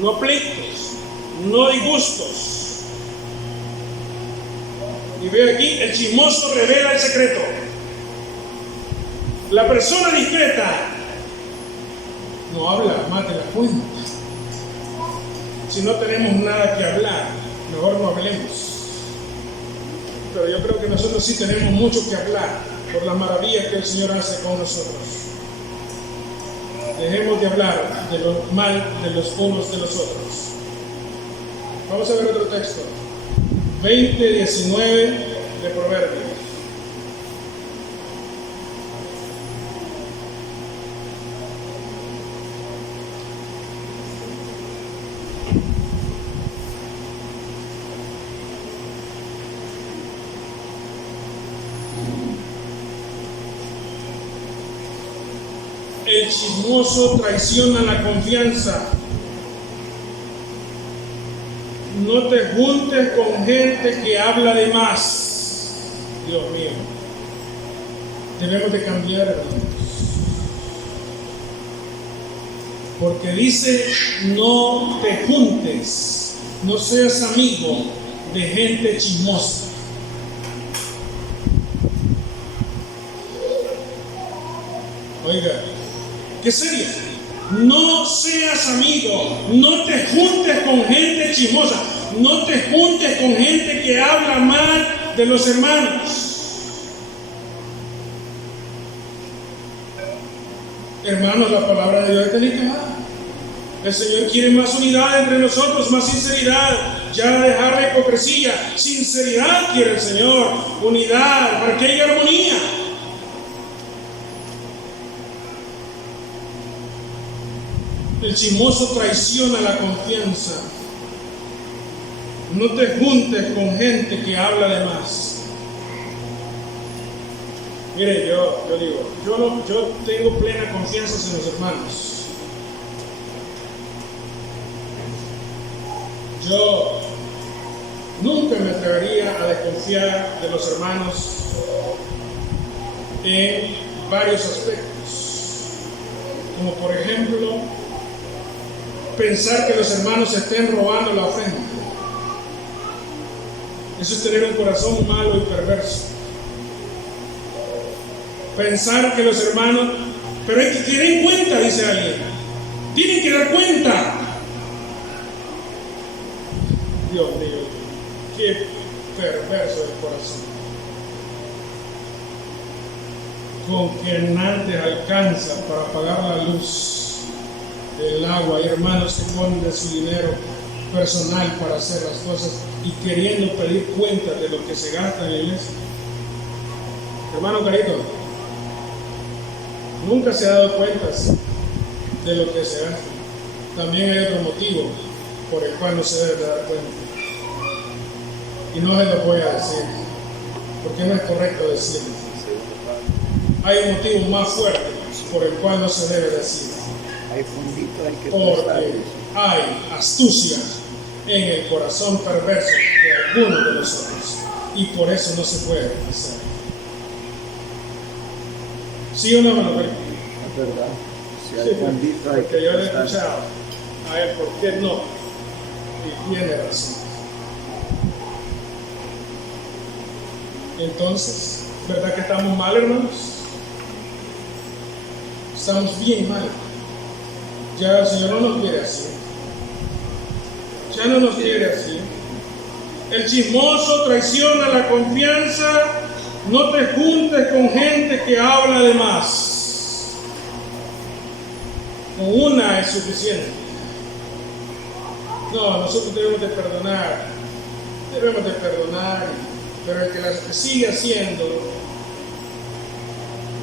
No pleitos, no disgustos. Y veo aquí, el chismoso revela el secreto. La persona discreta no habla más de la cuenta. Si no tenemos nada que hablar, mejor no hablemos. Pero yo creo que nosotros sí tenemos mucho que hablar por las maravillas que el Señor hace con nosotros. Dejemos de hablar de lo mal de los unos de los otros. Vamos a ver otro texto. 20:19 de Proverbios. El chismoso traiciona la confianza. No te juntes con gente que habla de más. Dios mío. Debemos de cambiar, hermanos. Porque dice, no te juntes, no seas amigo de gente chismosa. Oiga, ¿qué sería? No seas amigo, no te juntes con gente chismosa, no te juntes con gente que habla mal de los hermanos. Hermanos, la palabra de Dios es delicada. El Señor quiere más unidad entre nosotros, más sinceridad, ya dejar la hipocresía. Sinceridad quiere el Señor, unidad, para que haya armonía. El chismoso traiciona la confianza. No te juntes con gente que habla de más. Mire, yo digo, yo tengo plena confianza en los hermanos. Yo nunca me atrevería a desconfiar de los hermanos en varios aspectos. Como por ejemplo, pensar que los hermanos estén robando la ofrenda. Eso es tener un corazón malo y perverso. Pensar que los hermanos, pero hay que tener en cuenta, dice alguien, tienen que dar cuenta. Dios mío, qué perverso el corazón. Con que nadie alcanza para pagar la luz, el agua. Hay hermanos que ponen de su dinero personal para hacer las cosas y queriendo pedir cuentas de lo que se gasta en la iglesia. Hermano Carito, nunca se ha dado cuentas de lo que se gasta. También hay otro motivo por el cual no se debe dar cuenta. Y no se lo voy a decir, porque no es correcto decirlo. Hay un motivo más fuerte por el cual no se debe decir. Porque hay astucia en el corazón perverso de algunos de nosotros. Y por eso no se puede hacer. ¿Sí o no, hermano? Es verdad. Si hay Sí, bendito, hay porque que yo le he prestar. escuchado a él, ¿por qué no? Y tiene razón. Entonces, ¿verdad que estamos mal, hermanos? Estamos bien mal. Ya el Señor no nos quiere así. Ya no nos quiere así. El chismoso traiciona la confianza. No te juntes con gente que habla de más. Con una es suficiente. No, nosotros debemos de perdonar. Debemos de perdonar. Pero el que sigue haciendo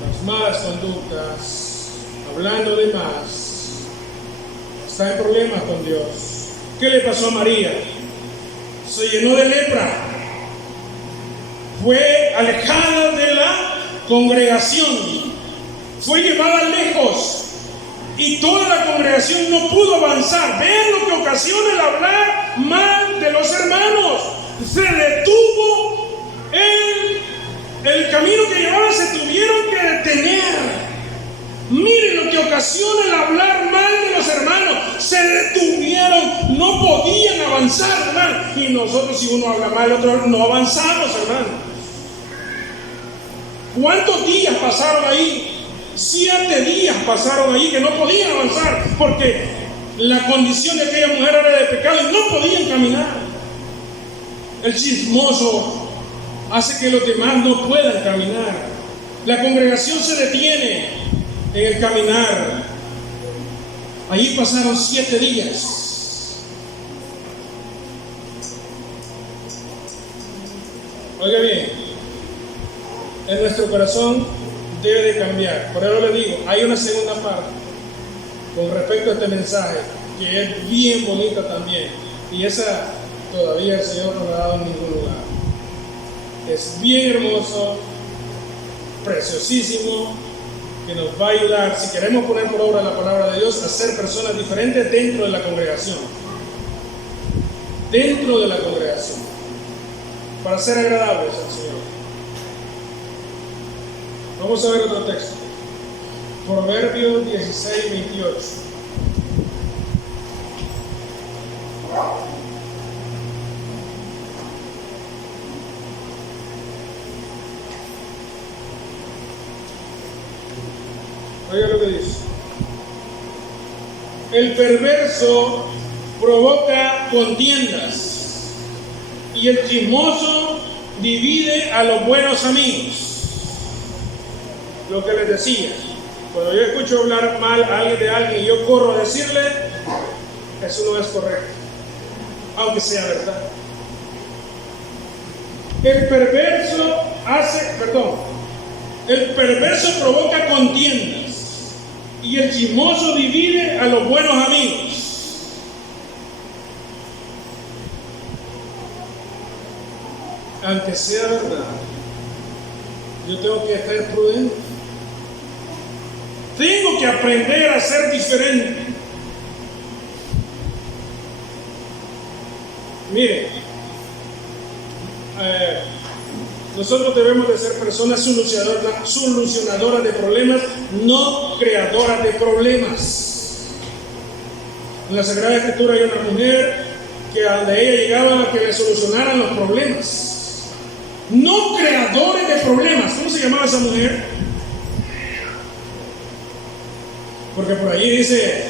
las malas conductas, hablando de más, está en problemas con Dios. ¿Qué le pasó a María? Se llenó de lepra. Fue alejada de la congregación. Fue llevada lejos. Y toda la congregación no pudo avanzar. Vean lo que ocasiona el hablar mal de los hermanos. Se detuvo el El camino que llevaban se tuvieron que detener. Miren lo que ocasiona el hablar mal de los hermanos. Se detuvieron, no podían avanzar, hermano. Y nosotros, si uno habla mal, otro no avanzamos, hermano. ¿Cuántos días pasaron ahí? 7 días pasaron ahí que no podían avanzar porque la condición de aquella mujer era de pecado y no podían caminar. El chismoso hace que los demás no puedan caminar. La congregación se detiene en el caminar. Allí pasaron 7 días. Oiga bien, en nuestro corazón debe de cambiar. Por eso le digo, hay una segunda parte con respecto a este mensaje que es bien bonita también. Y esa todavía el Señor no la ha dado en ningún lugar. Es bien hermoso, preciosísimo, que nos va a ayudar, si queremos poner por obra la palabra de Dios, a ser personas diferentes dentro de la congregación. Dentro de la congregación. Para ser agradables al Señor. Vamos a ver otro texto. Proverbios 16, 28. Oiga lo que dice. El perverso provoca contiendas y el chismoso divide a los buenos amigos. Lo que les decía, cuando yo escucho hablar mal a alguien de alguien y yo corro a decirle, eso no es correcto, aunque sea verdad. El perverso provoca contiendas y el chismoso divide a los buenos amigos. Aunque sea verdad, yo tengo que estar prudente. Tengo que aprender a ser diferente. Mire, nosotros debemos de ser personas solucionadoras de problemas, no creadoras de problemas. En la Sagrada Escritura hay una mujer que a donde ella llegaba a que le solucionaran los problemas. No creadores de problemas. ¿Cómo se llamaba esa mujer? Porque por allí dice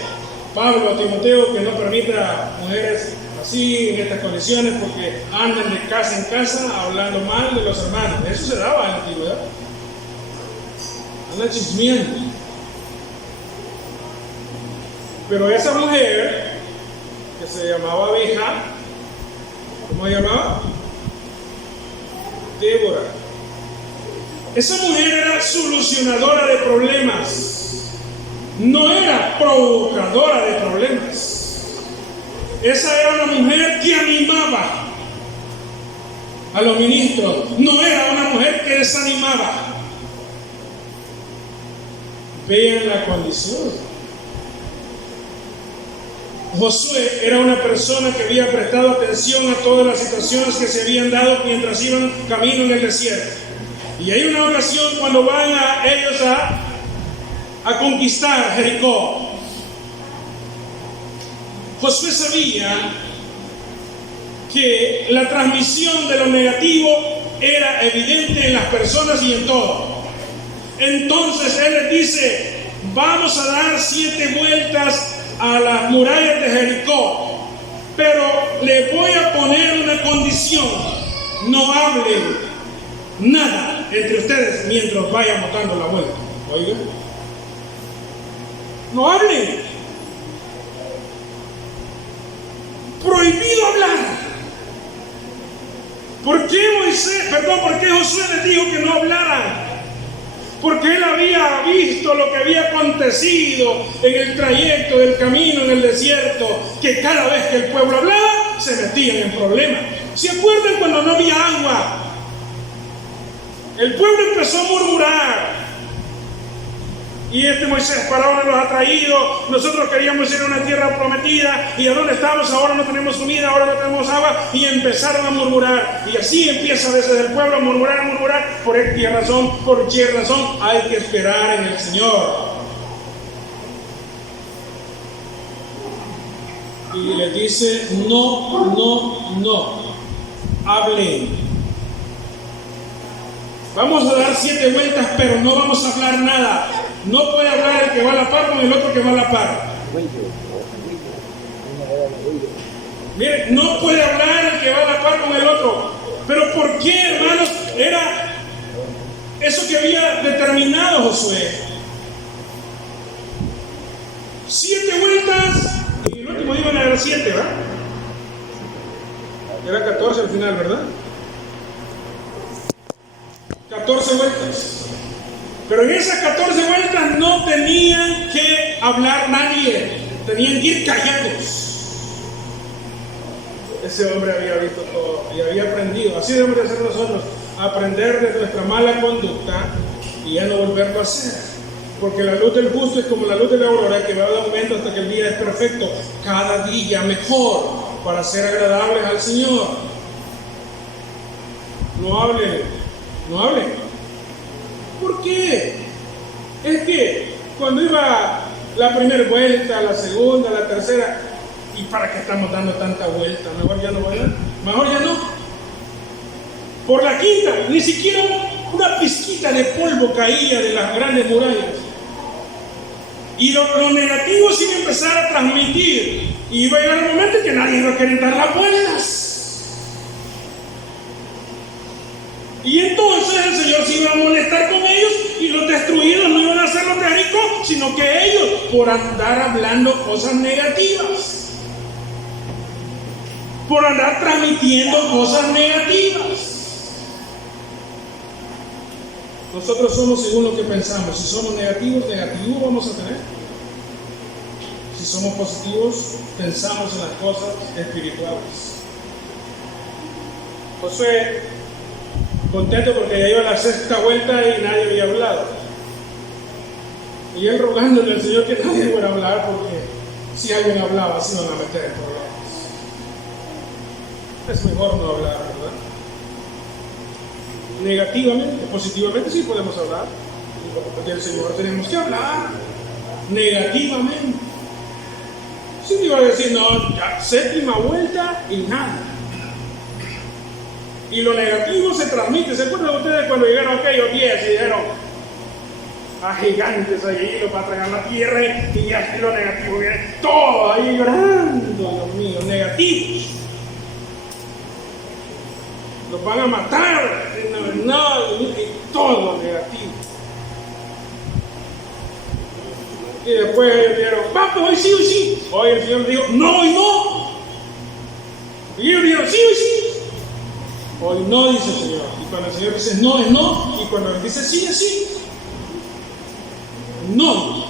Pablo a Timoteo que no permita mujeres así en estas condiciones porque andan de casa en casa hablando mal de los hermanos. Eso se daba en la antigüedad. Andan chismeando. Pero esa mujer que se llamaba Abeja, ¿cómo se llamaba? Débora. Esa mujer era solucionadora de problemas. No era provocadora de problemas. Esa era una mujer que animaba a los ministros. No era una mujer que desanimaba. Vean la condición. Josué era una persona que había prestado atención a todas las situaciones que se habían dado mientras iban camino en el desierto. Y hay una ocasión cuando van ellos a conquistar Jericó. Josué sabía que la transmisión de lo negativo era evidente en las personas y en todo. Entonces él les dice: vamos a dar 7 vueltas a las murallas de Jericó, pero le voy a poner una condición: no hablen nada entre ustedes mientras vayan botando la vuelta. Oigan, no hablen. Prohibido hablar. ¿Por qué Josué les dijo que no hablaran? Porque él había visto lo que había acontecido en el trayecto del camino en el desierto, que cada vez que el pueblo hablaba, se metían en problemas. ¿Se acuerdan cuando no había agua? El pueblo empezó a murmurar. Y este Moisés, ¿para dónde nos ha traído? Nosotros queríamos ir a una tierra prometida. ¿Y a dónde estamos? Ahora no tenemos comida, ahora no tenemos agua. Y empezaron a murmurar. Y así empieza a veces el pueblo a murmurar, a murmurar. Por X razón, por Y razón. Hay que esperar en el Señor. Y le dice, no. Hablen. Vamos a dar 7 vueltas, pero no vamos a hablar nada. No puede hablar el que va a la par con el otro que va a la par. Miren, no puede hablar el que va a la par con el otro. Pero ¿por qué, hermanos? Era eso que había determinado Josué. 7 vueltas y el último iban a dar 7, ¿verdad? Era 14 al final, ¿verdad? 14 vueltas. Pero en esas 14 vueltas no tenían que hablar nadie, tenían que ir callados. Ese hombre había visto todo y había aprendido. Así debemos de hacer nosotros, aprender de nuestra mala conducta y ya no volverlo a hacer. Porque la luz del justo es como la luz de la aurora, que va de aumento hasta que el día es perfecto, cada día mejor, para ser agradables al Señor. No hablen. ¿Por qué? Es que cuando iba la primera vuelta, la segunda, la tercera, ¿y para qué estamos dando tanta vuelta? Mejor ya no voy a dar. Mejor ya no. Por la quinta, ni siquiera una pizquita de polvo caía de las grandes murallas. Y lo negativo se iba a empezar a transmitir. Y iba a llegar el momento en que nadie iba a querer dar las vueltas. Y entonces el Señor se iba a molestar con ellos y los destruidos no iban a ser los de Jericó, sino que ellos, por andar hablando cosas negativas, por andar transmitiendo cosas negativas. Nosotros somos según lo que pensamos. Si somos negativos vamos a tener. Si somos positivos, pensamos en las cosas espirituales. Josué, contento porque ya iba a la 6ª vuelta y nadie había hablado. Y él rogándole al Señor que nadie fuera a hablar, porque si alguien hablaba, se iban a meter en problemas. Es mejor no hablar, ¿verdad? Negativamente, positivamente sí podemos hablar. Y del Señor tenemos que hablar negativamente. Si me iba a decir, no, ya 7ª vuelta y nada. Y lo negativo se transmite. ¿Se acuerdan ustedes cuando llegaron aquellos 10 y dijeron a gigantes allí para tragar la tierra? Y así lo negativo viene todo ahí llorando, Dios mío, negativos. Los van a matar, y todo negativo. Y después ellos dijeron, vamos, hoy sí. Hoy el Señor dijo, no y no. Y ellos dijeron, sí. Hoy no, dice el Señor. Y cuando el Señor dice no, es no. Y cuando él dice sí, es sí. No.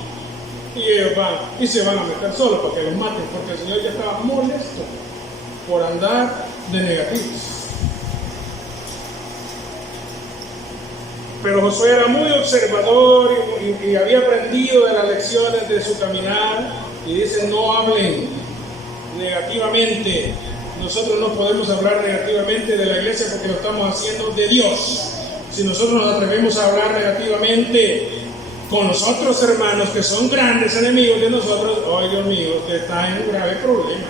Y ellos van y se van a meter solos para que los maten, porque el Señor ya estaba molesto por andar de negativos. Pero Josué era muy observador y había aprendido de las lecciones de su caminar. Y dice, no hablen negativamente. Nosotros no podemos hablar negativamente de la iglesia porque lo estamos haciendo de Dios. Si nosotros nos atrevemos a hablar negativamente con los otros hermanos que son grandes enemigos de nosotros, oh Dios mío, usted está en un grave problema.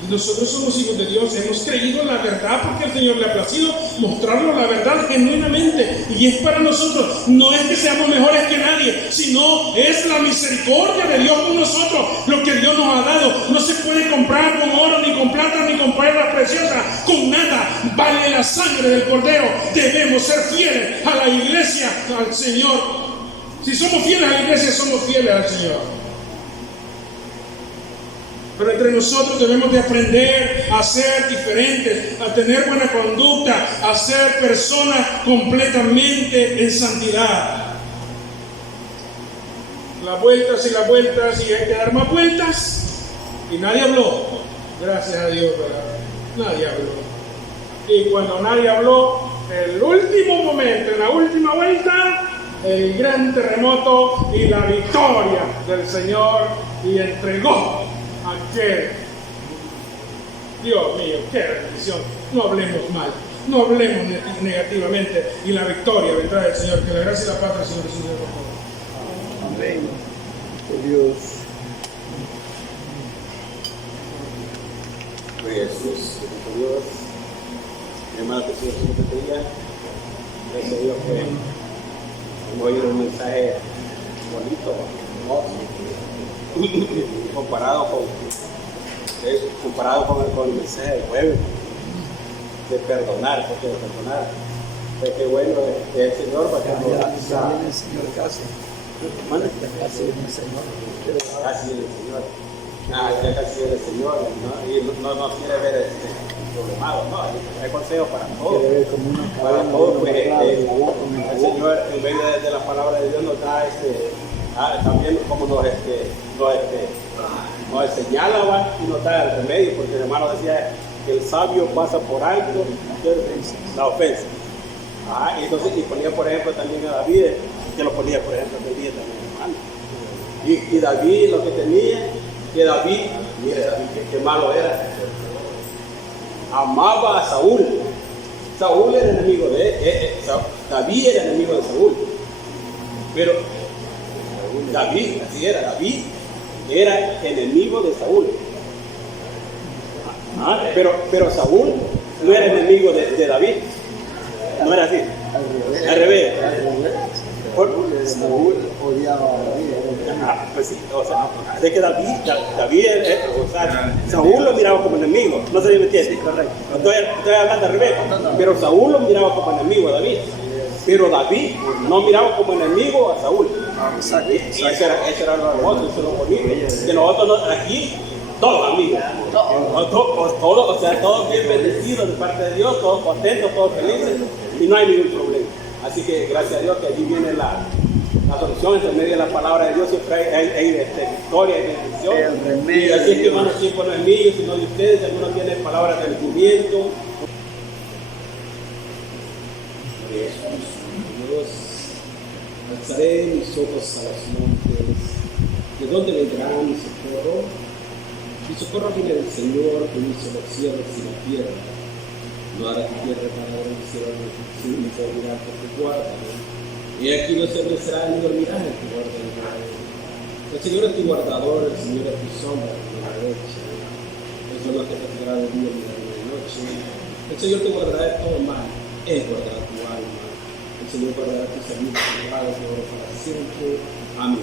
Y nosotros somos hijos de Dios, hemos creído en la verdad porque el Señor le ha placido mostrarnos la verdad genuinamente. Y es para nosotros, no es que seamos mejores que nadie, sino es la misericordia de Dios con nosotros, lo que Dios nos ha dado. No se puede comprar con oro, ni con plata, ni con piedras preciosas, con nada. Vale la sangre del Cordero. Debemos ser fieles a la iglesia, al Señor. Si somos fieles a la iglesia, somos fieles al Señor. Pero entre nosotros debemos de aprender a ser diferentes, a tener buena conducta, a ser personas completamente en santidad. Las vueltas y hay que dar más vueltas. Y nadie habló. Gracias a Dios, ¿verdad? Nadie habló. Y cuando nadie habló, el último momento, en la última vuelta, el gran terremoto y la victoria del Señor, y entregó aquel. Dios mío, qué bendición. No hablemos mal, no hablemos negativamente, y la victoria vendrá del Señor. Que la gracia y la paz del Señor Jesús sea con todos. Amén. Dios. Jesús, Dios, mi hermano que sigue siempre día, gracias a Dios que hemos oído un mensaje bonito, hermoso, comparado con el mensaje del jueves, de perdonar, porque de perdonar, pues qué bueno es el Señor para que nos da El Señor casi. Casi el Señor. casi el Señor. Ya casi el Señor, ¿no? Y no quiere ver problemado, ¿no? Hay consejos para todos. Para todos, pues el Señor, en medio de la palabra de Dios, nos da también como nos señala y nos da el remedio, porque el hermano decía que el sabio pasa por alto la ofensa. Entonces, y ponía por ejemplo también a David, que lo ponía por ejemplo aquel día también, hermano. Y David lo que tenía, que David, mire David, qué malo era. Amaba a Saúl. Saúl era enemigo de él. David era enemigo de Saúl. Pero David, así era, David era enemigo de Saúl. Pero Saúl no era enemigo de David. No era así. Al revés. Saúl odiaba a David. Pues sí, o sea, de que David Saúl lo miraba como enemigo, no sé si me entiendes. Correcto. Estoy hablando al revés, pero Saúl lo miraba como enemigo a David, pero David no miraba como enemigo a Saúl. Exacto. Eso era lo hermoso, eso era lo bonito, que nosotros aquí, todos amigos, todos bien bendecidos de parte de Dios, todos contentos, todos felices, y no hay ningún problema. Así que gracias a Dios que allí viene la solución, entre medio de la palabra de Dios siempre hay victoria y bendición. Y así es que hermanos, siempre no es mío, sino de ustedes. Algunos tienen palabras de crecimiento. Dios, alzaré mis ojos a los montes, ¿de dónde vendrá mi socorro? Mi socorro viene del Señor, que hizo los cielos y la tierra. No hará tu tierra para bendición, ni seguridad porque guarda. Y aquí no se vencerá ni dormirá el que guarda el Israel. El Señor es tu guardador, el Señor es tu sombra de la derecha. El Señor te protegerá de día y de noche. El Señor te guardará de todo mal, Él guardará tu alma. El Señor guardará tus amigos privados de oro para siempre. Amén.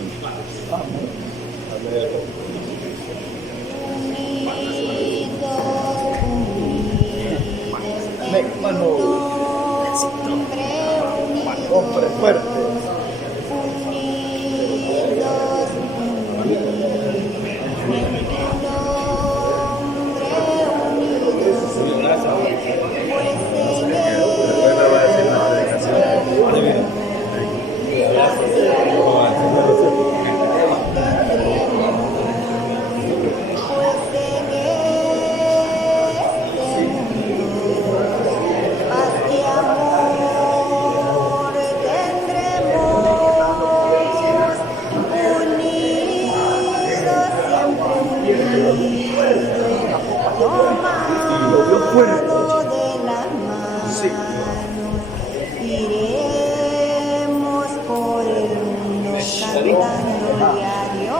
Hombre fuerte. Iremos por el mundo cantándole a Dios.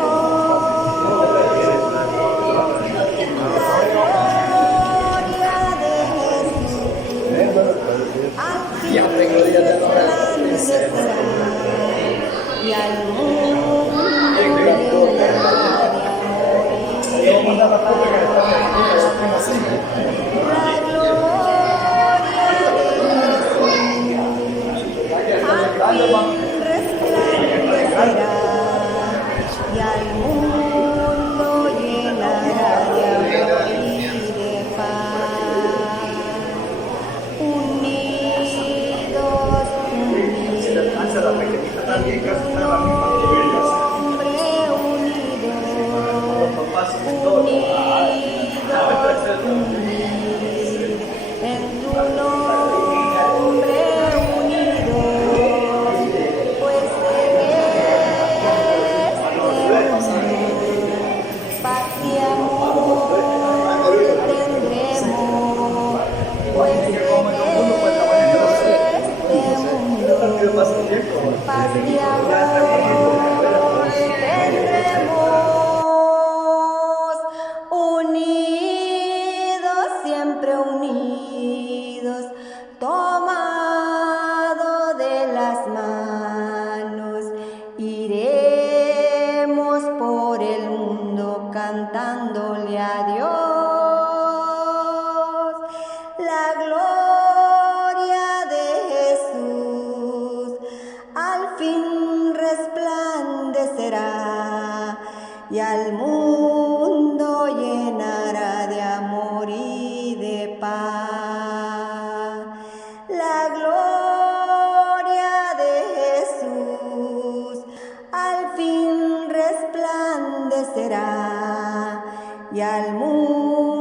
Gloria de Jesús. Aquí y al mundo la gloria y al mundo llenará de amor y de paz. La gloria de Jesús al fin resplandecerá y al mundo